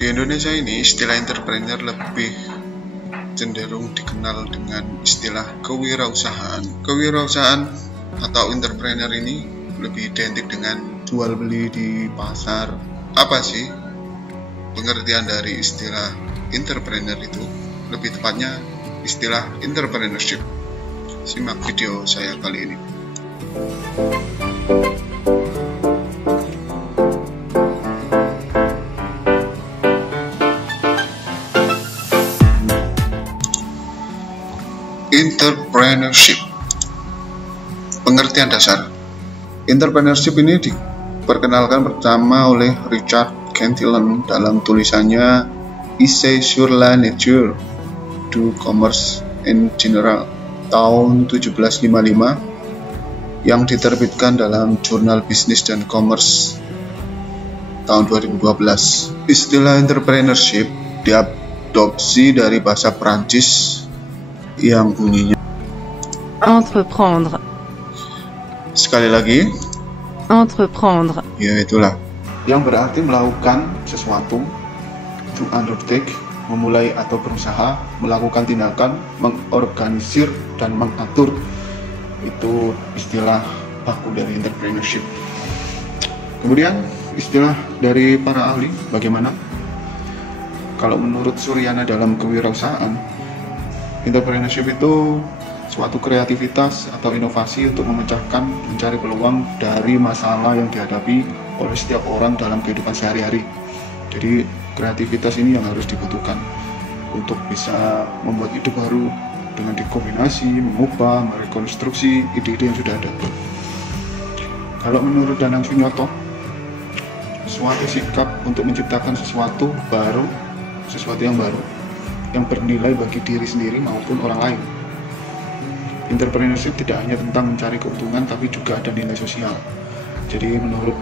Di Indonesia ini istilah entrepreneur lebih cenderung dikenal dengan istilah kewirausahaan. Kewirausahaan atau entrepreneur ini lebih identik dengan jual beli di pasar. Apa sih pengertian dari istilah entrepreneur itu? Lebih tepatnya istilah entrepreneurship. Simak video saya kali ini. Entrepreneurship. Pengertian dasar. Entrepreneurship ini diperkenalkan pertama oleh Richard Cantillon dalam tulisannya Essai sur la nature du commerce en general tahun 1755 yang diterbitkan dalam jurnal bisnis dan commerce tahun 2012. Istilah entrepreneurship diadopsi dari bahasa Prancis yang bunyinya entreprendre. Sekali lagi, Entreprendre. ya itulah, yang berarti melakukan sesuatu, to undertake, memulai atau berusaha, melakukan tindakan, mengorganisir dan mengatur. Itu istilah baku dari entrepreneurship. Kemudian istilah dari para ahli bagaimana? Kalau menurut Suryana dalam kewirausahaan, entrepreneurship itu suatu kreativitas atau inovasi untuk memecahkan, mencari peluang dari masalah yang dihadapi oleh setiap orang dalam kehidupan sehari-hari. Jadi kreativitas ini yang harus dibutuhkan untuk bisa membuat ide baru dengan dikombinasi, mengubah, merekonstruksi ide-ide yang sudah ada. Kalau menurut Danang Sunyoto, suatu sikap untuk menciptakan sesuatu baru, sesuatu yang baru, yang bernilai bagi diri sendiri maupun orang lain. Entrepreneurship tidak hanya tentang mencari keuntungan, tapi juga ada nilai sosial. Jadi menurut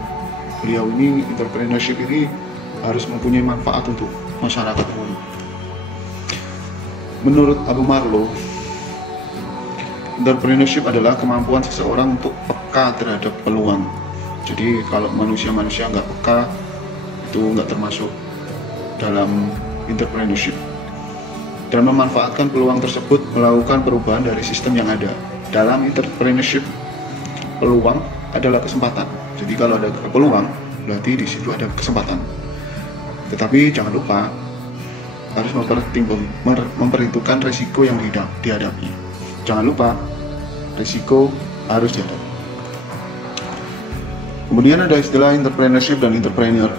beliau ini, entrepreneurship ini harus mempunyai manfaat untuk masyarakat umum. Menurut Abu Marlow, entrepreneurship adalah kemampuan seseorang untuk peka terhadap peluang. Jadi kalau manusia-manusia nggak peka, itu nggak termasuk dalam entrepreneurship. Dan memanfaatkan peluang tersebut melakukan perubahan dari sistem yang ada. Dalam entrepreneurship, peluang adalah kesempatan. Jadi kalau ada peluang, berarti di situ ada kesempatan. Tetapi jangan lupa harus memperhitungkan risiko yang dihadapi. Jangan lupa risiko harus dihadapi. Kemudian ada istilah entrepreneurship dan entrepreneur.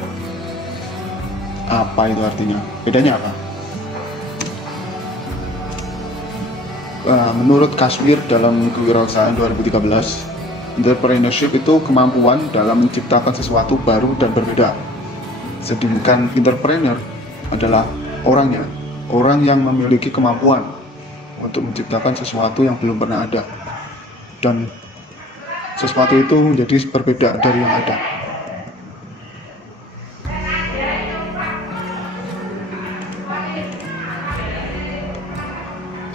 Apa itu artinya? Bedanya apa? Menurut Kashmir dalam kewirausahaan 2013, entrepreneurship itu kemampuan dalam menciptakan sesuatu baru dan berbeda. Sedangkan entrepreneur adalah orangnya, orang yang memiliki kemampuan untuk menciptakan sesuatu yang belum pernah ada, dan sesuatu itu menjadi berbeda dari yang ada.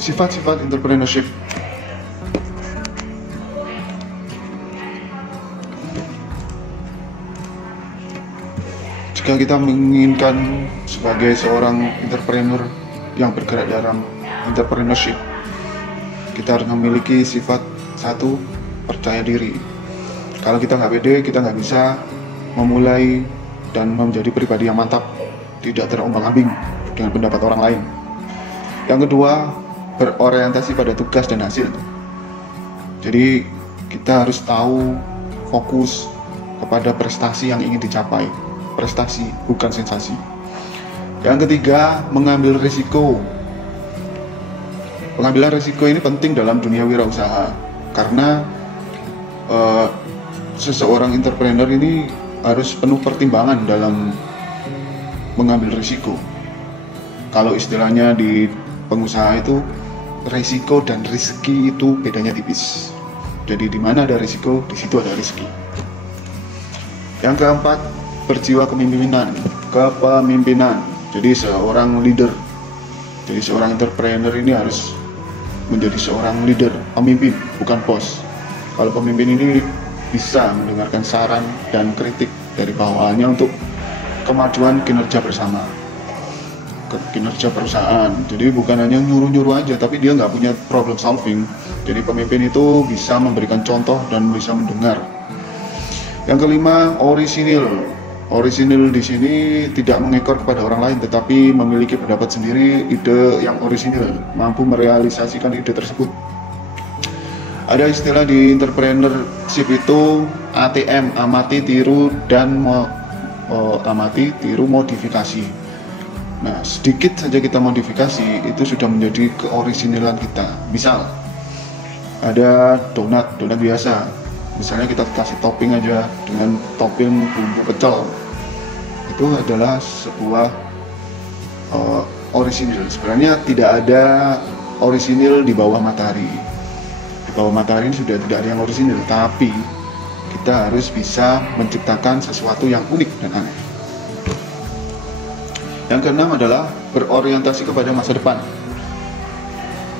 Sifat-sifat entrepreneurship. Jika kita menginginkan sebagai seorang entrepreneur yang bergerak dalam entrepreneurship, kita harus memiliki sifat satu, percaya diri. Kalau kita nggak pede, kita nggak bisa memulai dan menjadi pribadi yang mantap, tidak terombang-ambing dengan pendapat orang lain. Yang kedua, berorientasi pada tugas dan hasil. Jadi kita harus tahu fokus kepada prestasi yang ingin dicapai. Prestasi, bukan sensasi. Yang ketiga, mengambil risiko. Pengambilan risiko ini penting dalam dunia wirausaha karena seseorang entrepreneur ini harus penuh pertimbangan dalam mengambil risiko. Kalau istilahnya di pengusaha itu, risiko dan rezeki itu bedanya tipis. Jadi di mana ada risiko, di situ ada rezeki. Yang keempat, berjiwa kepemimpinan. Jadi seorang leader. Jadi seorang entrepreneur ini harus menjadi seorang leader, pemimpin, bukan bos. Kalau pemimpin ini bisa mendengarkan saran dan kritik dari bawahannya untuk kemajuan kinerja bersama. kinerja perusahaan. Jadi bukan hanya nyuruh-nyuruh aja, tapi dia nggak punya problem solving. Jadi pemimpin itu bisa memberikan contoh dan bisa mendengar. Yang kelima, orisinil. Orisinil di sini tidak mengekor kepada orang lain, tetapi memiliki pendapat sendiri, ide yang orisinil, mampu merealisasikan ide tersebut. Ada istilah di entrepreneurship itu ATM, amati, tiru, dan modifikasi. Nah, sedikit saja kita modifikasi, itu sudah menjadi keorisinilan kita. Misal, ada donat biasa. Misalnya kita kasih topping aja dengan topping bumbu pecel, itu adalah sebuah orisinil. Sebenarnya tidak ada orisinil di bawah matahari. Di bawah matahari ini sudah tidak ada yang orisinil, tapi kita harus bisa menciptakan sesuatu yang unik dan aneh. Yang keenam adalah berorientasi kepada masa depan.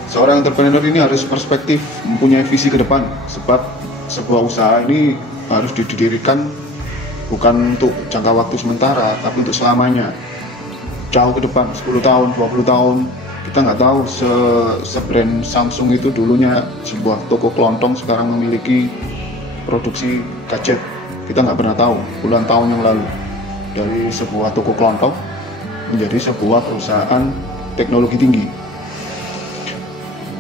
Seorang entrepreneur ini harus perspektif, mempunyai visi ke depan, sebab sebuah usaha ini harus didirikan bukan untuk jangka waktu sementara, tapi untuk selamanya, jauh ke depan, 10 tahun, 20 tahun. Kita nggak tahu se-brand Samsung itu dulunya sebuah toko kelontong, sekarang memiliki produksi gadget. Kita nggak pernah tahu puluhan tahun yang lalu, dari sebuah toko kelontong menjadi sebuah perusahaan teknologi tinggi,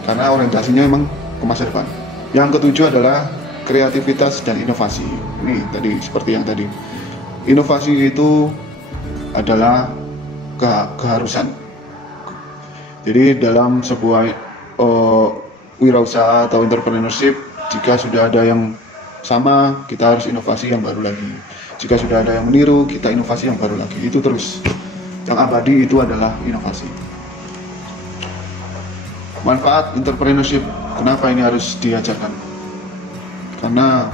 karena orientasinya memang ke masa depan. Yang ketujuh adalah kreativitas dan inovasi. Ini tadi seperti yang tadi. Inovasi itu adalah keharusan. Jadi dalam sebuah wirausaha atau entrepreneurship, jika sudah ada yang sama, kita harus inovasi yang baru lagi. Jika sudah ada yang meniru, kita inovasi yang baru lagi. Itu terus. Yang abadi itu adalah inovasi. Manfaat entrepreneurship. Kenapa ini harus diajarkan? Karena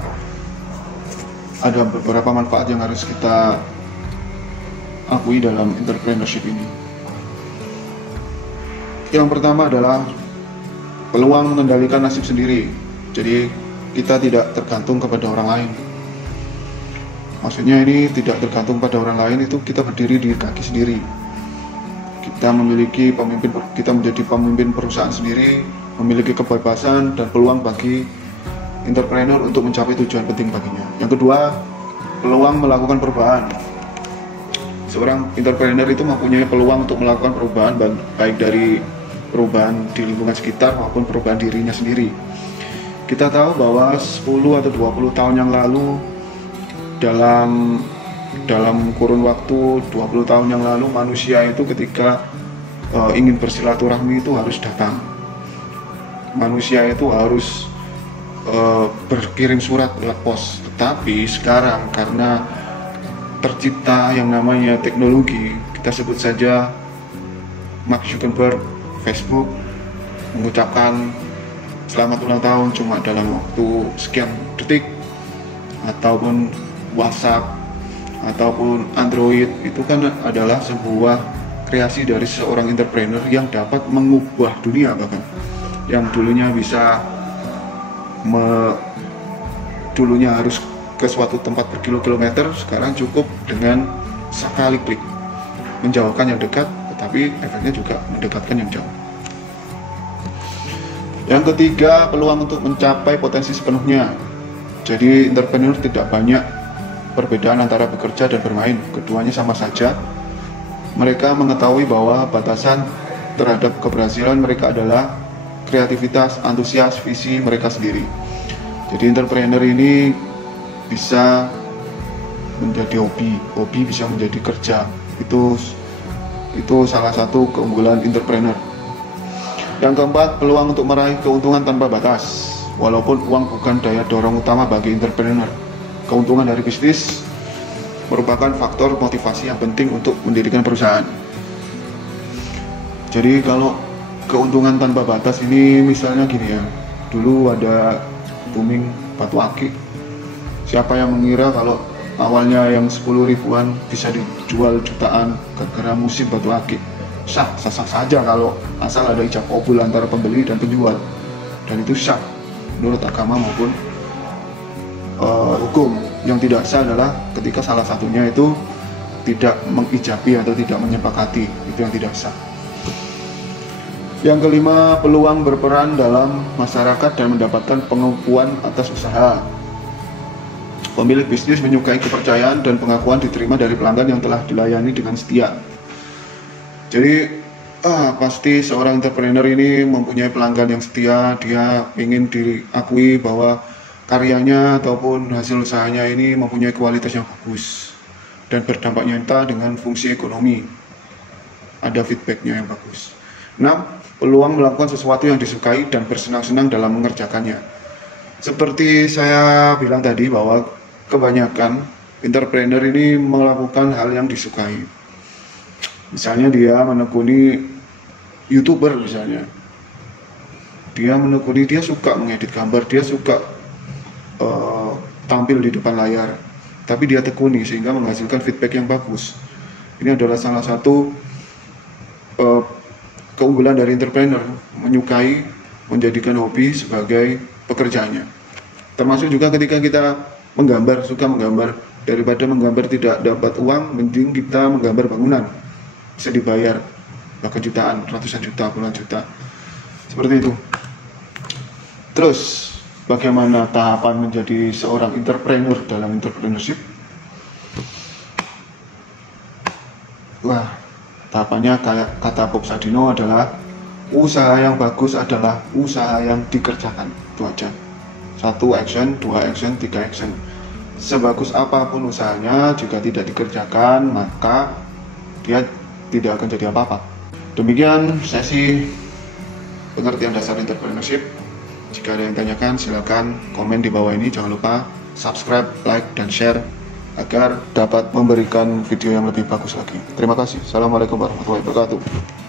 ada beberapa manfaat yang harus kita akui dalam entrepreneurship ini. Yang pertama adalah peluang mengendalikan nasib sendiri. Jadi kita tidak tergantung kepada orang lain. Maksudnya ini tidak tergantung pada orang lain, itu kita berdiri di kaki sendiri. Kita menjadi pemimpin perusahaan sendiri, memiliki kebebasan dan peluang bagi entrepreneur untuk mencapai tujuan penting baginya. Yang kedua, peluang melakukan perubahan. Seorang entrepreneur itu mempunyai peluang untuk melakukan perubahan, baik dari perubahan di lingkungan sekitar maupun perubahan dirinya sendiri. Kita tahu bahwa 10 atau 20 tahun yang lalu, dalam kurun waktu 20 tahun yang lalu, manusia itu ketika ingin bersilaturahmi itu harus datang. Manusia itu harus berkirim surat lewat pos. Tetapi sekarang karena tercipta yang namanya teknologi, kita sebut saja Mark Zuckerberg, Facebook, mengucapkan selamat ulang tahun cuma dalam waktu sekian detik, ataupun WhatsApp ataupun Android, itu kan adalah sebuah kreasi dari seorang entrepreneur yang dapat mengubah dunia. Bahkan yang dulunya dulunya harus ke suatu tempat berkilo-kilometer, sekarang cukup dengan sekali klik, menjauhkan yang dekat, tetapi efeknya juga mendekatkan yang jauh. Yang ketiga, peluang untuk mencapai potensi sepenuhnya. Jadi entrepreneur tidak banyak perbedaan antara bekerja dan bermain, keduanya sama saja. Mereka mengetahui bahwa batasan terhadap keberhasilan mereka adalah kreativitas, antusias, visi mereka sendiri. Jadi entrepreneur ini bisa menjadi hobi bisa menjadi kerja. Itu salah satu keunggulan entrepreneur. Yang keempat, peluang untuk meraih keuntungan tanpa batas. Walaupun uang bukan daya dorong utama bagi entrepreneur, keuntungan dari bisnis merupakan faktor motivasi yang penting untuk mendirikan perusahaan. Jadi kalau keuntungan tanpa batas ini misalnya gini ya, dulu ada booming batu akik. Siapa yang mengira kalau awalnya yang 10 ribuan bisa dijual jutaan gara-gara musim batu akik? Sah saja kalau asal ada ijab kabul antara pembeli dan penjual, dan itu sah menurut agama maupun hukum. Yang tidak sah adalah ketika salah satunya itu tidak mengijabi atau tidak menyepakati, itu yang tidak sah. Yang kelima, peluang berperan dalam masyarakat dan mendapatkan pengakuan atas usaha. Pemilik bisnis menyukai kepercayaan dan pengakuan diterima dari pelanggan yang telah dilayani dengan setia. Jadi pasti seorang entrepreneur ini mempunyai pelanggan yang setia. Dia ingin diakui bahwa karyanya ataupun hasil usahanya ini mempunyai kualitas yang bagus dan berdampak nyata dengan fungsi ekonomi. Ada feedbacknya yang bagus. 6. Peluang melakukan sesuatu yang disukai dan bersenang-senang dalam mengerjakannya. Seperti saya bilang tadi bahwa kebanyakan entrepreneur ini melakukan hal yang disukai. Misalnya dia menekuni YouTuber misalnya. Dia suka mengedit gambar, dia suka tampil di depan layar. Tapi dia tekuni sehingga menghasilkan feedback yang bagus. Ini adalah salah satu keunggulan dari entrepreneur, menyukai, menjadikan hobi sebagai pekerjaannya. Termasuk juga ketika kita menggambar, suka menggambar, daripada menggambar tidak dapat uang, mending kita menggambar bangunan, bisa dibayar bahkan jutaan, ratusan juta, puluhan juta, seperti itu. Terus bagaimana tahapan menjadi seorang entrepreneur dalam entrepreneurship? Wah, tahapannya kayak kata Bob Sadino adalah usaha yang bagus adalah usaha yang dikerjakan. Itu aja. 1 action, 2 action, 3 action. Sebagus apapun usahanya, jika tidak dikerjakan, maka dia tidak akan jadi apa-apa. Demikian sesi pengertian dasar entrepreneurship. Jika ada yang tanyakan, silakan komen di bawah ini. Jangan lupa subscribe, like, dan share agar dapat memberikan video yang lebih bagus lagi. Terima kasih. Assalamualaikum warahmatullahi wabarakatuh.